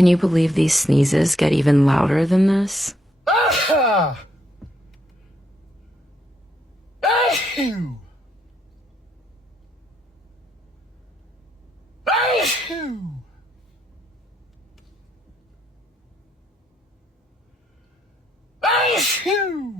Can you believe these sneezes get even louder than this? Ah! Achoo! Achoo! Achoo!